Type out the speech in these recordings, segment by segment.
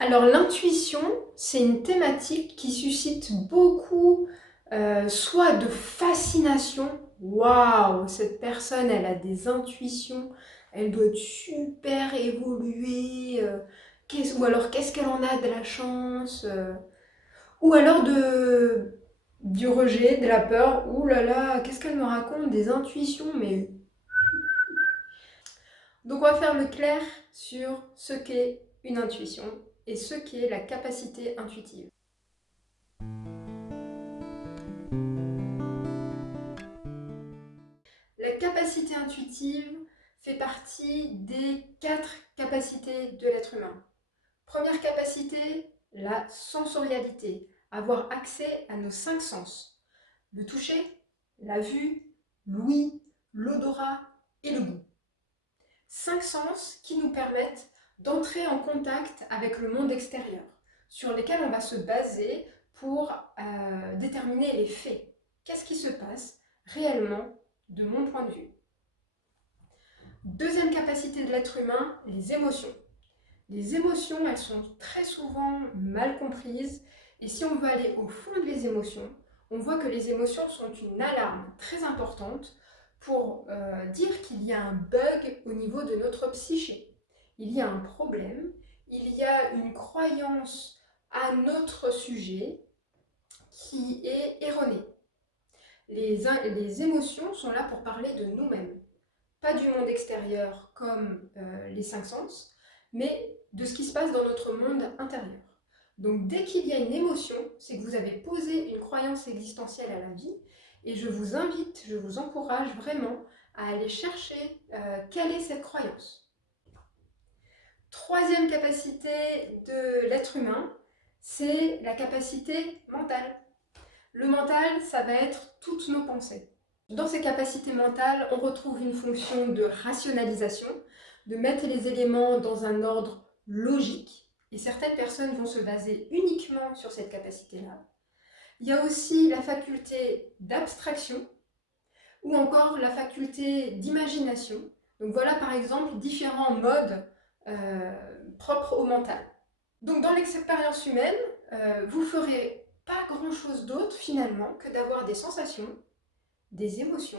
Alors l'intuition, c'est une thématique qui suscite beaucoup, soit de fascination, waouh, cette personne, elle a des intuitions, elle doit être super évoluée, ou alors qu'est-ce qu'elle en a de la chance, ou alors du rejet, de la peur, ouh là là, qu'est-ce qu'elle me raconte, des intuitions, mais... Donc on va faire le clair sur ce qu'est une intuition et ce qu'est la capacité intuitive. La capacité intuitive fait partie des 4 capacités de l'être humain. Première capacité, la sensorialité, avoir accès à nos 5 sens. Le toucher, la vue, l'ouïe, l'odorat et le goût. 5 sens qui nous permettent d'entrer en contact avec le monde extérieur, sur lesquels on va se baser pour déterminer les faits. Qu'est-ce qui se passe réellement de mon point de vue? Deuxième capacité de l'être humain, les émotions. Les émotions, elles sont très souvent mal comprises et si on veut aller au fond des émotions, on voit que les émotions sont une alarme très importante pour dire qu'il y a un bug au niveau de notre psyché. Il y a un problème, il y a une croyance à notre sujet qui est erronée. Les émotions sont là pour parler de nous-mêmes, pas du monde extérieur comme les 5 sens, mais de ce qui se passe dans notre monde intérieur. Donc dès qu'il y a une émotion, c'est que vous avez posé une croyance existentielle à la vie, et je vous invite, je vous encourage vraiment à aller chercher quelle est cette croyance. Troisième capacité de l'être humain, c'est la capacité mentale. Le mental, ça va être toutes nos pensées. Dans ces capacités mentales, on retrouve une fonction de rationalisation, de mettre les éléments dans un ordre logique, et certaines personnes vont se baser uniquement sur cette capacité-là. Il y a aussi la faculté d'abstraction, ou encore la faculté d'imagination. Donc voilà par exemple différents modes propres au mental. Donc dans l'expérience humaine, vous ne ferez pas grand-chose d'autre finalement que d'avoir des sensations, des émotions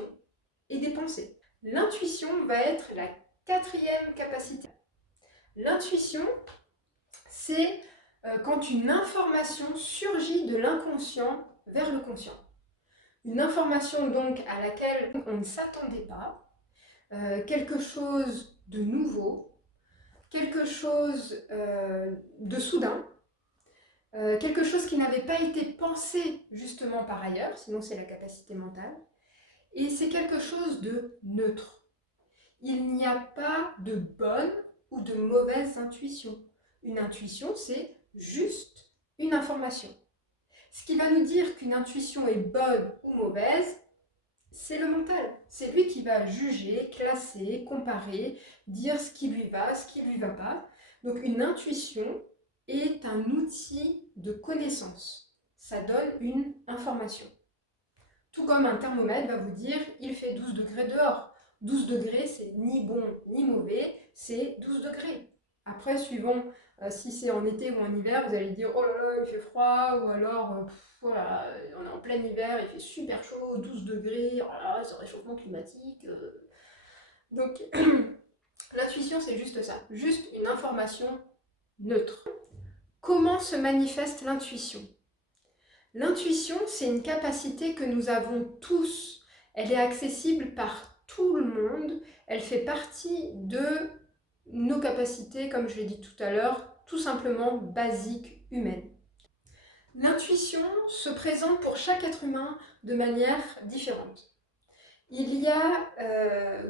et des pensées. L'intuition va être la quatrième capacité. L'intuition, c'est quand une information surgit de l'inconscient vers le conscient. Une information donc à laquelle on ne s'attendait pas, quelque chose de nouveau, quelque chose de soudain, quelque chose qui n'avait pas été pensé justement par ailleurs, sinon c'est la capacité mentale, et c'est quelque chose de neutre. Il n'y a pas de bonne ou de mauvaise intuition. Une intuition, c'est juste une information. Ce qui va nous dire qu'une intuition est bonne ou mauvaise, c'est le mental. C'est lui qui va juger, classer, comparer, dire ce qui lui va, ce qui ne lui va pas. Donc une intuition est un outil de connaissance. Ça donne une information. Tout comme un thermomètre va vous dire il fait 12 degrés dehors. 12 degrés, c'est ni bon ni mauvais, c'est 12 degrés. Après, suivant si c'est en été ou en hiver, vous allez dire oh là là, il fait froid, ou alors voilà, on est en plein hiver, il fait super chaud, 12 degrés, oh là là, c'est réchauffement climatique. Donc, l'intuition, c'est juste ça, juste une information neutre. Comment se manifeste l'intuition? L'intuition, c'est une capacité que nous avons tous. Elle est accessible par tout le monde. Elle fait partie de nos capacités, comme je l'ai dit tout à l'heure, tout simplement basiques humaines. L'intuition se présente pour chaque être humain de manière différente. Il y a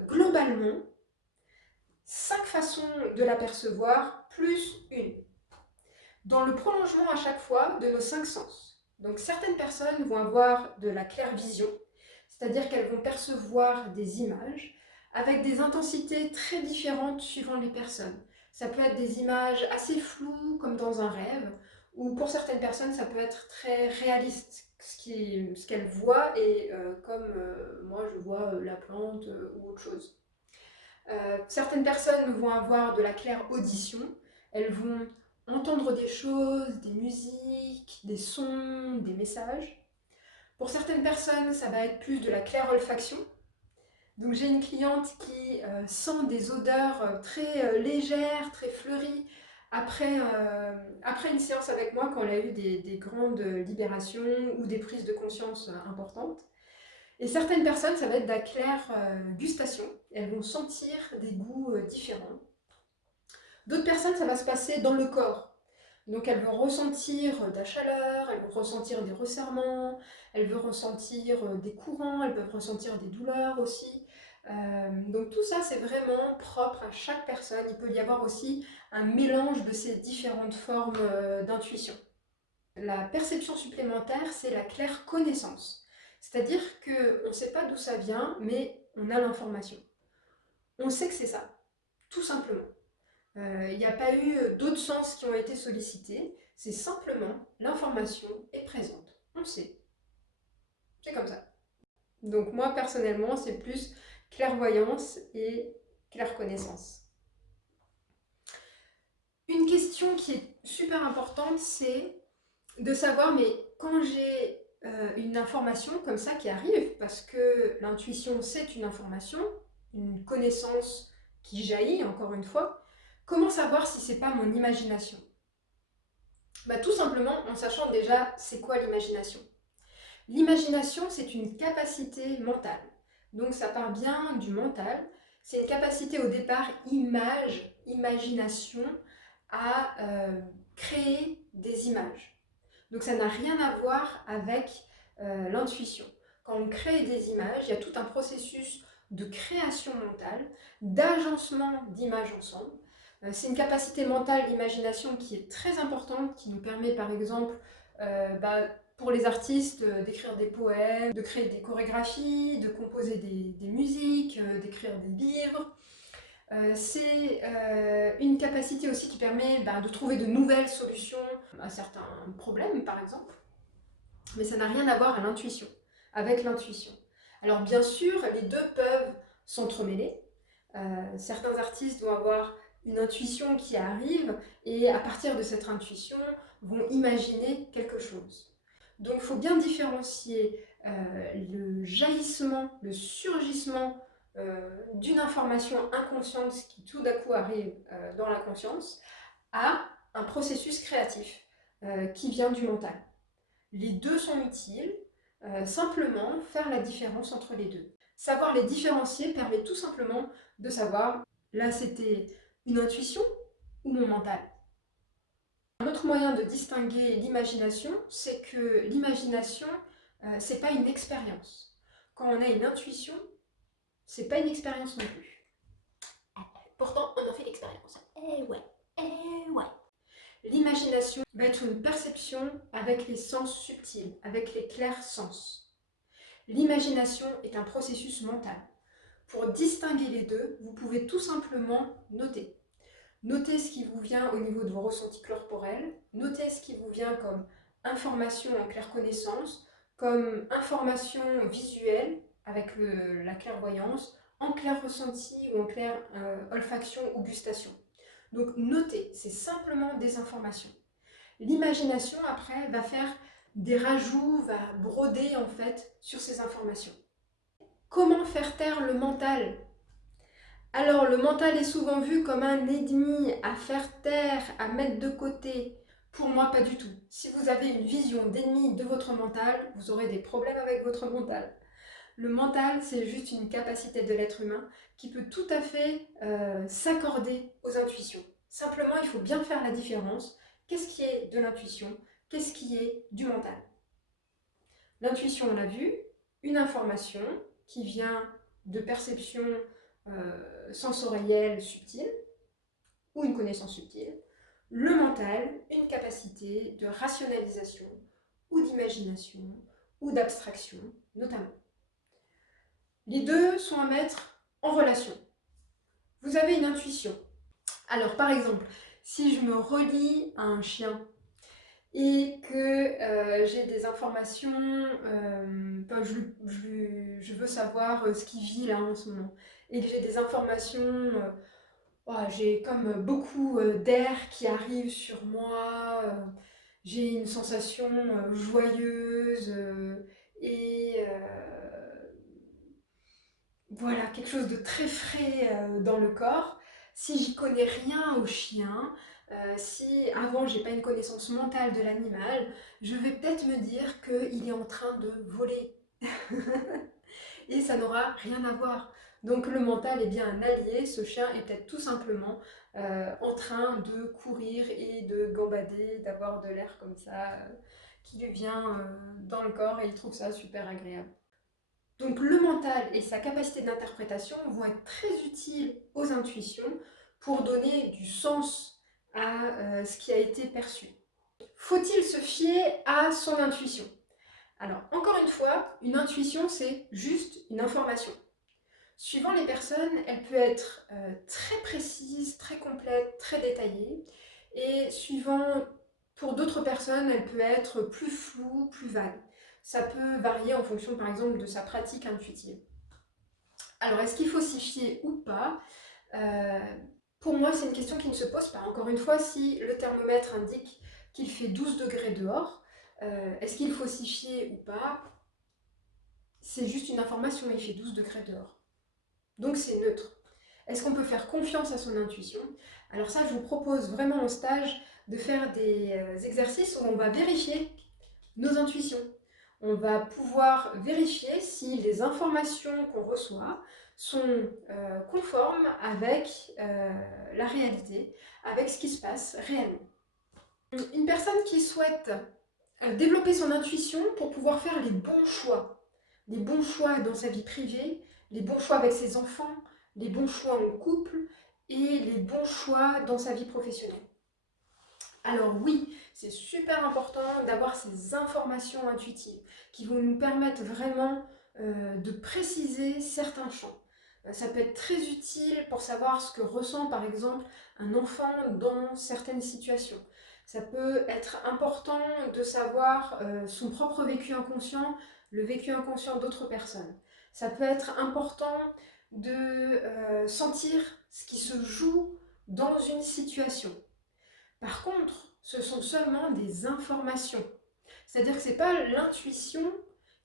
globalement 5 façons de l'apercevoir, plus une, dans le prolongement à chaque fois de nos 5 sens. Donc certaines personnes vont avoir de la clairvision, c'est-à-dire qu'elles vont percevoir des images avec des intensités très différentes suivant les personnes. Ça peut être des images assez floues comme dans un rêve, ou pour certaines personnes ça peut être très réaliste, ce qu'elles voient, et comme moi je vois la plante ou autre chose. Certaines personnes vont avoir de la claire audition, elles vont entendre des choses, des musiques, des sons, des messages. Pour certaines personnes, ça va être plus de la clairolfaction. Donc j'ai une cliente qui sent des odeurs très légères, très fleuries après une séance avec moi quand elle a eu des grandes libérations ou des prises de conscience importantes. Et certaines personnes, ça va être de la claire gustation. Elles vont sentir des goûts différents. D'autres personnes, ça va se passer dans le corps. Donc elles vont ressentir de la chaleur, elles vont ressentir des resserrements, elles vont ressentir des courants, elles peuvent ressentir des douleurs aussi. Donc tout ça, c'est vraiment propre à chaque personne. Il peut y avoir aussi un mélange de ces différentes formes d'intuition. La perception supplémentaire, c'est la claire connaissance. C'est-à-dire qu'on ne sait pas d'où ça vient, mais on a l'information. On sait que c'est ça, tout simplement. Il n'y a pas eu d'autres sens qui ont été sollicités, c'est simplement l'information est présente. On sait. C'est comme ça. Donc moi, personnellement, c'est plus clairvoyance et claire connaissance. Une question qui est super importante, c'est de savoir, mais quand j'ai une information comme ça qui arrive, parce que l'intuition, c'est une information, une connaissance qui jaillit, encore une fois, comment savoir si c'est pas mon imagination? Bah, tout simplement en sachant déjà c'est quoi l'imagination. L'imagination, c'est une capacité mentale. Donc ça part bien du mental. C'est une capacité au départ imagination, à créer des images. Donc ça n'a rien à voir avec l'intuition. Quand on crée des images, il y a tout un processus de création mentale, d'agencement d'images ensemble. C'est une capacité mentale, l'imagination, qui est très importante, qui nous permet par exemple, pour les artistes, d'écrire des poèmes, de créer des chorégraphies, de composer des musiques, d'écrire des livres. C'est une capacité aussi qui permet de trouver de nouvelles solutions à certains problèmes, par exemple. Mais ça n'a rien à voir avec l'intuition. Alors bien sûr, les deux peuvent s'entremêler. Certains artistes vont avoir une intuition qui arrive et à partir de cette intuition, vont imaginer quelque chose. Donc il faut bien différencier le jaillissement, le surgissement d'une information inconsciente qui tout d'un coup arrive dans la conscience à un processus créatif qui vient du mental. Les deux sont utiles, simplement faire la différence entre les deux. Savoir les différencier permet tout simplement de savoir, là c'était une intuition ou mon mental. Un autre moyen de distinguer l'imagination, c'est que l'imagination, c'est pas une expérience. Quand on a une intuition, c'est pas une expérience non plus. Pourtant, on en fait l'expérience. Eh ouais, eh ouais. L'imagination va être une perception avec les sens subtils, avec les clairs sens. L'imagination est un processus mental. Pour distinguer les deux, vous pouvez tout simplement noter. Notez ce qui vous vient au niveau de vos ressentis corporels, notez ce qui vous vient comme information en claire connaissance, comme information visuelle avec la clairvoyance, en clair ressenti ou en clair olfaction ou gustation. Donc notez, c'est simplement des informations. L'imagination après va faire des rajouts, va broder en fait sur ces informations. Comment faire taire le mental? Alors, le mental est souvent vu comme un ennemi à faire taire, à mettre de côté. Pour moi, pas du tout. Si vous avez une vision d'ennemi de votre mental, vous aurez des problèmes avec votre mental. Le mental, c'est juste une capacité de l'être humain qui peut tout à fait s'accorder aux intuitions. Simplement, il faut bien faire la différence. Qu'est-ce qui est de l'intuition? Qu'est-ce qui est du mental? L'intuition, on l'a vu, une information qui vient de perceptions sensorielle subtile ou une connaissance subtile. Le mental, une capacité de rationalisation ou d'imagination ou d'abstraction notamment. Les deux sont à mettre en relation. Vous avez une intuition. Alors par exemple, si je me relie à un chien et que j'ai des informations, je veux savoir ce qu'il vit là en ce moment, et que j'ai des informations J'ai comme beaucoup d'air qui arrive sur moi, j'ai une sensation joyeuse et voilà, quelque chose de très frais dans le corps. Si j'y connais rien au chien, si avant j'ai pas une connaissance mentale de l'animal, je vais peut-être me dire qu'il est en train de voler. Et ça n'aura rien à voir. Donc le mental est bien un allié, ce chien est peut-être tout simplement en train de courir et de gambader, d'avoir de l'air comme ça qui lui vient dans le corps et il trouve ça super agréable. Donc le mental et sa capacité d'interprétation vont être très utiles aux intuitions pour donner du sens à ce qui a été perçu. Faut-il se fier à son intuition? Alors, encore une fois, une intuition, c'est juste une information. Suivant les personnes, elle peut être très précise, très complète, très détaillée. Et suivant, pour d'autres personnes, elle peut être plus floue, plus vague. Ça peut varier en fonction, par exemple, de sa pratique intuitive. Alors, est-ce qu'il faut s'y fier ou pas? Euh, pour moi, c'est une question qui ne se pose pas. Encore une fois, si le thermomètre indique qu'il fait 12 degrés dehors, est-ce qu'il faut s'y fier ou pas? C'est juste une information, il fait 12 degrés dehors. Donc c'est neutre. Est-ce qu'on peut faire confiance à son intuition? Alors ça, je vous propose vraiment en stage de faire des exercices où on va vérifier nos intuitions. On va pouvoir vérifier si les informations qu'on reçoit sont conformes avec la réalité, avec ce qui se passe réellement. Une personne qui souhaite développer son intuition pour pouvoir faire les bons choix dans sa vie privée, les bons choix avec ses enfants, les bons choix en couple et les bons choix dans sa vie professionnelle. Alors oui, c'est super important d'avoir ces informations intuitives qui vont nous permettre vraiment de préciser certains champs. Ça peut être très utile pour savoir ce que ressent par exemple un enfant dans certaines situations. Ça peut être important de savoir son propre vécu inconscient, le vécu inconscient d'autres personnes. Ça peut être important de sentir ce qui se joue dans une situation. Par contre, ce sont seulement des informations. C'est-à-dire que ce n'est pas l'intuition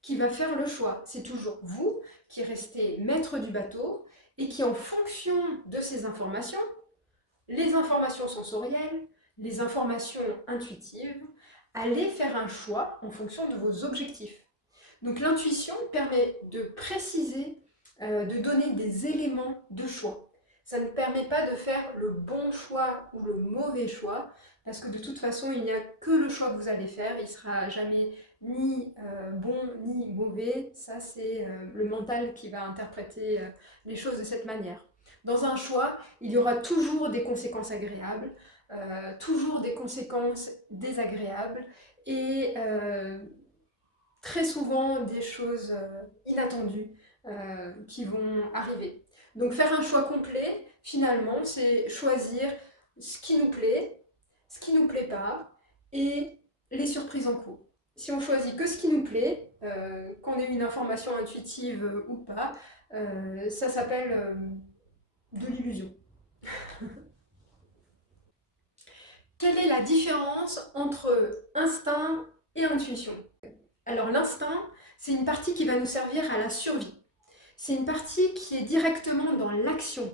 qui va faire le choix. C'est toujours vous qui restez maître du bateau et qui, en fonction de ces informations, les informations sensorielles, les informations intuitives, allez faire un choix en fonction de vos objectifs. Donc l'intuition permet de préciser, de donner des éléments de choix. Ça ne permet pas de faire le bon choix ou le mauvais choix, parce que de toute façon, il n'y a que le choix que vous allez faire, il ne sera jamais ni bon ni mauvais. Ça, c'est le mental qui va interpréter les choses de cette manière. Dans un choix, il y aura toujours des conséquences agréables, toujours des conséquences désagréables, et très souvent des choses inattendues qui vont arriver. Donc faire un choix complet, finalement, c'est choisir ce qui nous plaît, ce qui nous plaît pas, et les surprises en cours. Si on choisit que ce qui nous plaît, qu'on ait une information intuitive ou pas, ça s'appelle de l'illusion. Quelle est la différence entre instinct et intuition? Alors l'instinct, c'est une partie qui va nous servir à la survie. C'est une partie qui est directement dans l'action,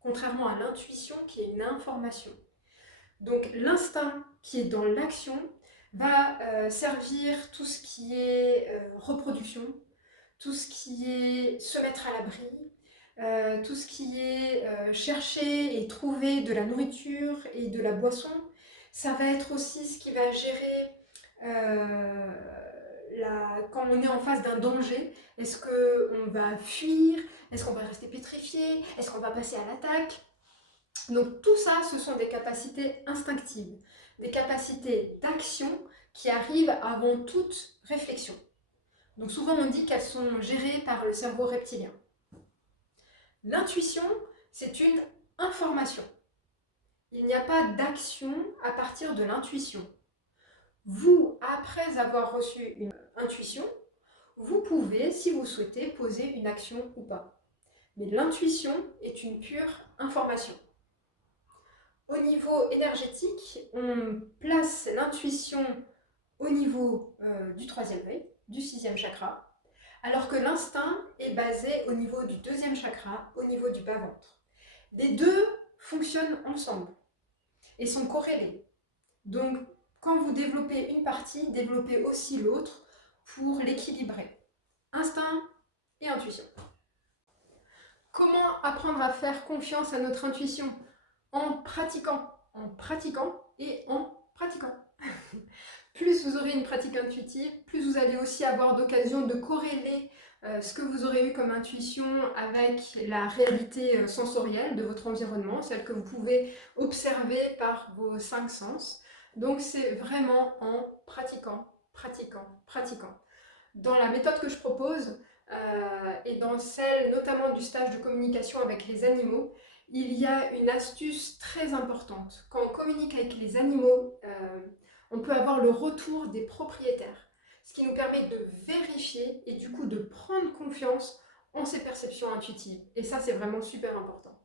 contrairement à l'intuition qui est une information. Donc l'instinct qui est dans l'action va servir tout ce qui est reproduction, tout ce qui est se mettre à l'abri, tout ce qui est chercher et trouver de la nourriture et de la boisson. Ça va être aussi ce qui va gérer quand on est en face d'un danger. Est-ce qu'on va fuir? Est-ce qu'on va rester pétrifié? Est-ce qu'on va passer à l'attaque? Donc tout ça, ce sont des capacités instinctives, des capacités d'action qui arrivent avant toute réflexion. Donc souvent on dit qu'elles sont gérées par le cerveau reptilien. L'intuition, c'est une information. Il n'y a pas d'action à partir de l'intuition. Vous, après avoir reçu une intuition, vous pouvez, si vous souhaitez, poser une action ou pas. Mais l'intuition est une pure information. Au niveau énergétique, on place l'intuition au niveau du troisième œil, du sixième chakra, alors que l'instinct est basé au niveau du deuxième chakra, au niveau du bas-ventre. Les deux fonctionnent ensemble et sont corrélés. Donc, quand vous développez une partie, développez aussi l'autre pour l'équilibrer. Instinct et intuition. Comment apprendre à faire confiance à notre intuition? En pratiquant et en pratiquant. Plus vous aurez une pratique intuitive, plus vous allez aussi avoir d'occasion de corréler ce que vous aurez eu comme intuition avec la réalité sensorielle de votre environnement, celle que vous pouvez observer par vos 5 sens. Donc c'est vraiment en pratiquant, pratiquant, pratiquant. Dans la méthode que je propose, et dans celle notamment du stage de communication avec les animaux, il y a une astuce très importante. Quand on communique avec les animaux, on peut avoir le retour des propriétaires, ce qui nous permet de vérifier et du coup de prendre confiance en ces perceptions intuitives. Et ça, c'est vraiment super important.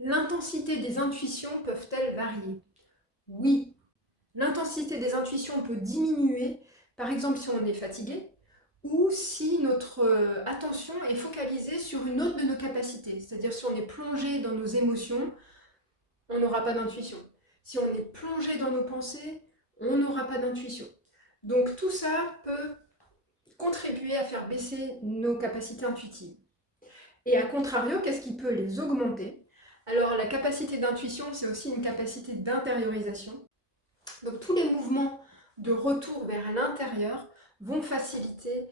L'intensité des intuitions peuvent-elles varier? Oui. L'intensité des intuitions peut diminuer, par exemple si on est fatigué, ou si notre attention est focalisée sur une autre de nos capacités. C'est-à-dire si on est plongé dans nos émotions, on n'aura pas d'intuition. Si on est plongé dans nos pensées, on n'aura pas d'intuition. Donc tout ça peut contribuer à faire baisser nos capacités intuitives. Et à contrario, qu'est-ce qui peut les augmenter? Alors la capacité d'intuition, c'est aussi une capacité d'intériorisation. Donc tous les mouvements de retour vers l'intérieur vont faciliter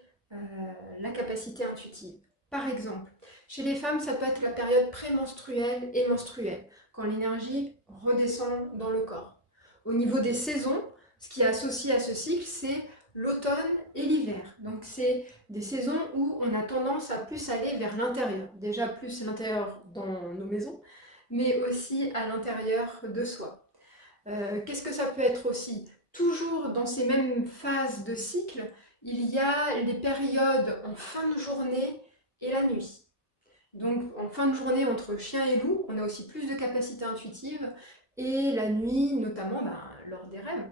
la capacité intuitive. Par exemple, chez les femmes, ça peut être la période prémenstruelle et menstruelle, quand l'énergie redescend dans le corps. Au niveau des saisons, ce qui est associé à ce cycle, c'est l'automne et l'hiver. Donc c'est des saisons où on a tendance à plus aller vers l'intérieur. Déjà plus l'intérieur dans nos maisons, mais aussi à l'intérieur de soi. Qu'est-ce que ça peut être aussi? Toujours dans ces mêmes phases de cycle, il y a les périodes en fin de journée et la nuit. Donc en fin de journée, entre chien et loup, on a aussi plus de capacité intuitive, et la nuit, notamment lors des rêves.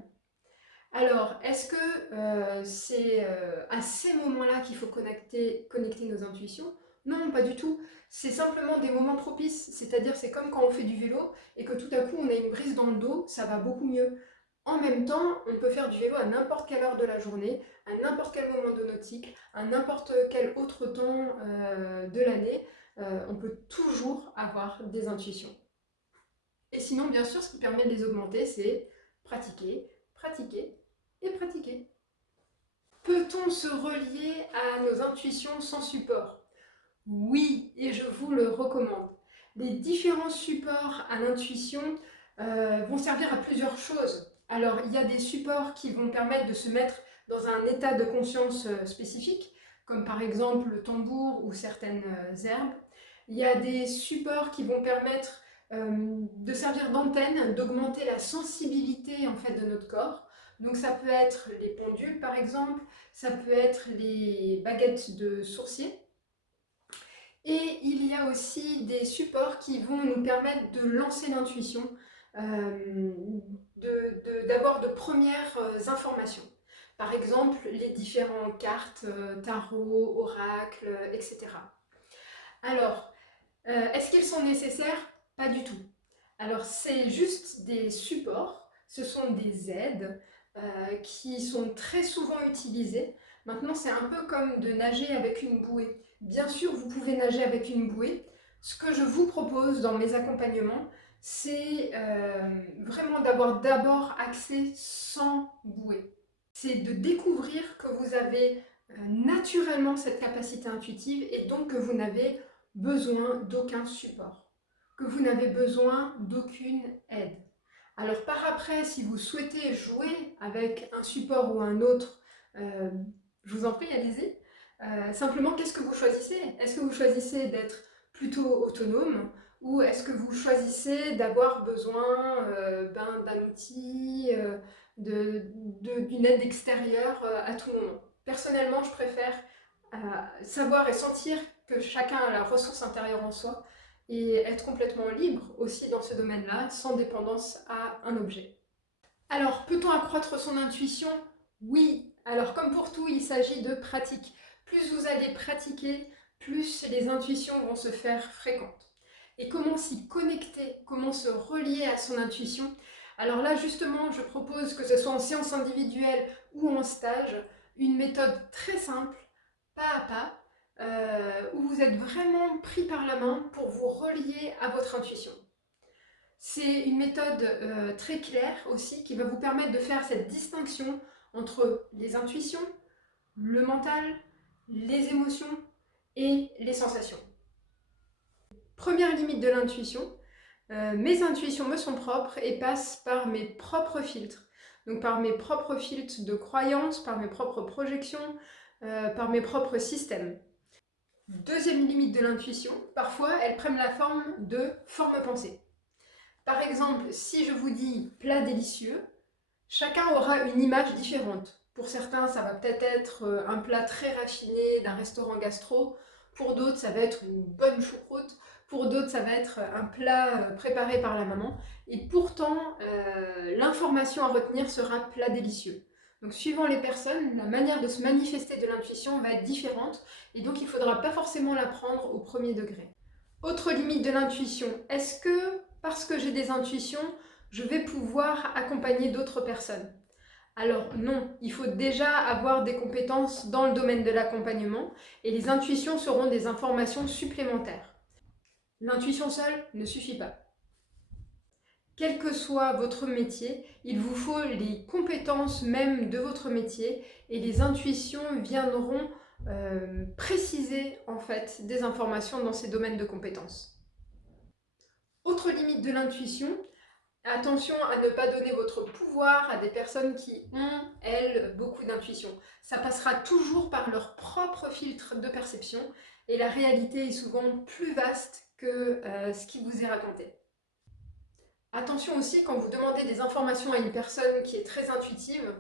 Alors, est-ce que c'est à ces moments-là qu'il faut connecter nos intuitions? Non, pas du tout. C'est simplement des moments propices, c'est-à-dire c'est comme quand on fait du vélo et que tout à coup on a une brise dans le dos, ça va beaucoup mieux. En même temps, on peut faire du vélo à n'importe quelle heure de la journée, à n'importe quel moment de notre cycle, à n'importe quel autre temps de l'année. On peut toujours avoir des intuitions. Et sinon, bien sûr, ce qui permet de les augmenter, c'est pratiquer, pratiquer et pratiquer. Peut-on se relier à nos intuitions sans support? Oui, et je vous le recommande. Les différents supports à l'intuition vont servir à plusieurs choses. Alors, il y a des supports qui vont permettre de se mettre dans un état de conscience spécifique, comme par exemple le tambour ou certaines herbes. Il y a des supports qui vont permettre de servir d'antenne, d'augmenter la sensibilité en fait de notre corps. Donc ça peut être les pendules par exemple, ça peut être les baguettes de sourcier. Et il y a aussi des supports qui vont nous permettre de lancer l'intuition, d'avoir de premières informations. Par exemple, les différentes cartes, tarot, oracle, etc. Alors, est-ce qu'ils sont nécessaires? Pas du tout. Alors, c'est juste des supports, ce sont des aides qui sont très souvent utilisées. Maintenant, c'est un peu comme de nager avec une bouée. Bien sûr, vous pouvez nager avec une bouée. Ce que je vous propose dans mes accompagnements, c'est vraiment d'avoir d'abord accès sans bouée. C'est de découvrir que vous avez naturellement cette capacité intuitive et donc que vous n'avez besoin d'aucun support, que vous n'avez besoin d'aucune aide. Alors par après, si vous souhaitez jouer avec un support ou un autre, je vous en prie, allez-y. Simplement, qu'est-ce que vous choisissez? Est-ce que vous choisissez d'être plutôt autonome ou est-ce que vous choisissez d'avoir besoin d'un outil, d'une aide extérieure à tout moment? Personnellement, je préfère savoir et sentir que chacun a la ressource intérieure en soi et être complètement libre aussi dans ce domaine-là, sans dépendance à un objet. Alors, peut-on accroître son intuition? Oui. Alors, comme pour tout, il s'agit de pratique. Plus vous allez pratiquer, plus les intuitions vont se faire fréquentes. Et comment s'y connecter? Comment se relier à son intuition? Alors là, justement, je propose que ce soit en séance individuelle ou en stage, une méthode très simple, pas à pas, où vous êtes vraiment pris par la main pour vous relier à votre intuition. C'est une méthode très claire aussi qui va vous permettre de faire cette distinction entre les intuitions, le mental, les émotions et les sensations. Première limite de l'intuition, mes intuitions me sont propres et passent par mes propres filtres. Donc par mes propres filtres de croyances, par mes propres projections, par mes propres systèmes. Deuxième limite de l'intuition, parfois elles prennent la forme de formes pensées. Par exemple, si je vous dis plat délicieux, chacun aura une image différente. Pour certains, ça va peut-être être un plat très raffiné d'un restaurant gastro. Pour d'autres, ça va être une bonne choucroute. Pour d'autres, ça va être un plat préparé par la maman. Et pourtant, l'information à retenir sera plat délicieux. Donc, suivant les personnes, la manière de se manifester de l'intuition va être différente. Et donc, il ne faudra pas forcément la prendre au premier degré. Autre limite de l'intuition, est-ce que parce que j'ai des intuitions, je vais pouvoir accompagner d'autres personnes? Alors non, il faut déjà avoir des compétences dans le domaine de l'accompagnement et les intuitions seront des informations supplémentaires. L'intuition seule ne suffit pas. Quel que soit votre métier, il vous faut les compétences même de votre métier et les intuitions viendront préciser en fait des informations dans ces domaines de compétences. Autre limite de l'intuition, attention à ne pas donner votre pouvoir à des personnes qui ont, elles, beaucoup d'intuition. Ça passera toujours par leur propre filtre de perception et la réalité est souvent plus vaste que ce qui vous est raconté. Attention aussi quand vous demandez des informations à une personne qui est très intuitive,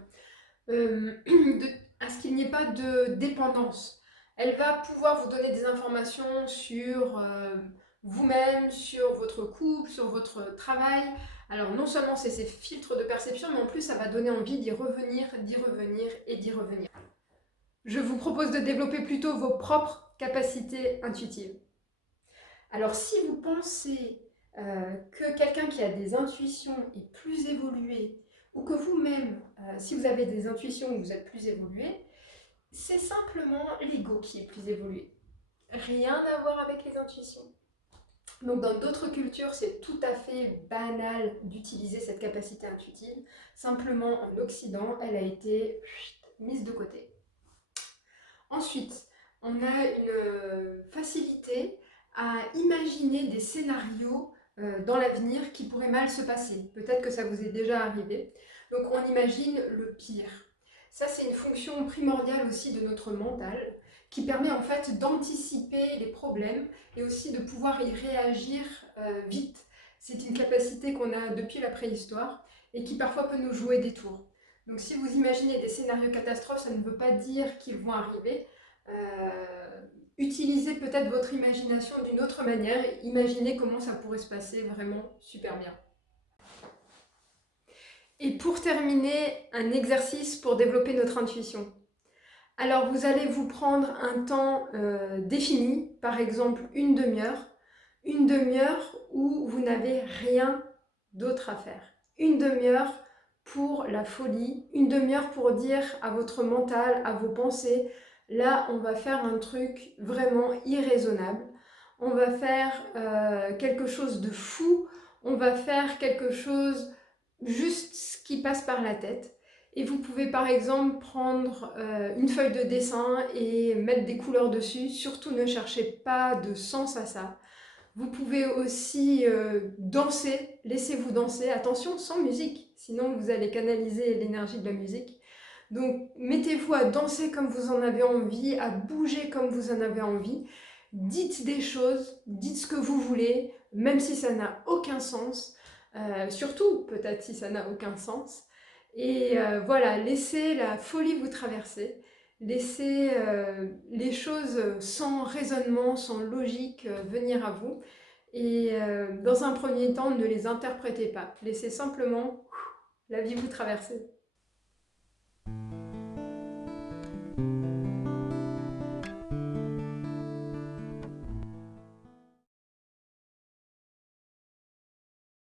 à ce qu'il n'y ait pas de dépendance. Elle va pouvoir vous donner des informations sur vous-même, sur votre couple, sur votre travail. Alors non seulement c'est ces filtres de perception, mais en plus ça va donner envie d'y revenir et d'y revenir. Je vous propose de développer plutôt vos propres capacités intuitives. Alors si vous pensez que quelqu'un qui a des intuitions est plus évolué, ou que vous-même, si vous avez des intuitions, vous êtes plus évolué, c'est simplement l'ego qui est plus évolué. Rien à voir avec les intuitions. Donc dans d'autres cultures, c'est tout à fait banal d'utiliser cette capacité intuitive. Simplement en Occident, elle a été mise de côté. Ensuite, on a une facilité à imaginer des scénarios dans l'avenir qui pourraient mal se passer. Peut-être que ça vous est déjà arrivé. Donc on imagine le pire. Ça, c'est une fonction primordiale aussi de notre mental qui permet en fait d'anticiper les problèmes et aussi de pouvoir y réagir vite. C'est une capacité qu'on a depuis la préhistoire et qui parfois peut nous jouer des tours. Donc si vous imaginez des scénarios catastrophes, ça ne veut pas dire qu'ils vont arriver. Utilisez peut-être votre imagination d'une autre manière, imaginez comment ça pourrait se passer vraiment super bien. Et pour terminer, un exercice pour développer notre intuition. Alors vous allez vous prendre un temps défini, par exemple une demi-heure où vous n'avez rien d'autre à faire. Une demi-heure pour la folie, une demi-heure pour dire à votre mental, à vos pensées, là on va faire un truc vraiment irraisonnable, on va faire quelque chose de fou, on va faire quelque chose juste qui passe par la tête. Et vous pouvez par exemple prendre une feuille de dessin et mettre des couleurs dessus. Surtout ne cherchez pas de sens à ça. Vous pouvez aussi danser, laissez-vous danser. Attention, sans musique, sinon vous allez canaliser l'énergie de la musique. Donc mettez-vous à danser comme vous en avez envie, à bouger comme vous en avez envie. Dites des choses, dites ce que vous voulez, même si ça n'a aucun sens. Surtout peut-être si ça n'a aucun sens. Et voilà, laissez la folie vous traverser, laissez les choses sans raisonnement, sans logique venir à vous. Et dans un premier temps, ne les interprétez pas. Laissez simplement la vie vous traverser.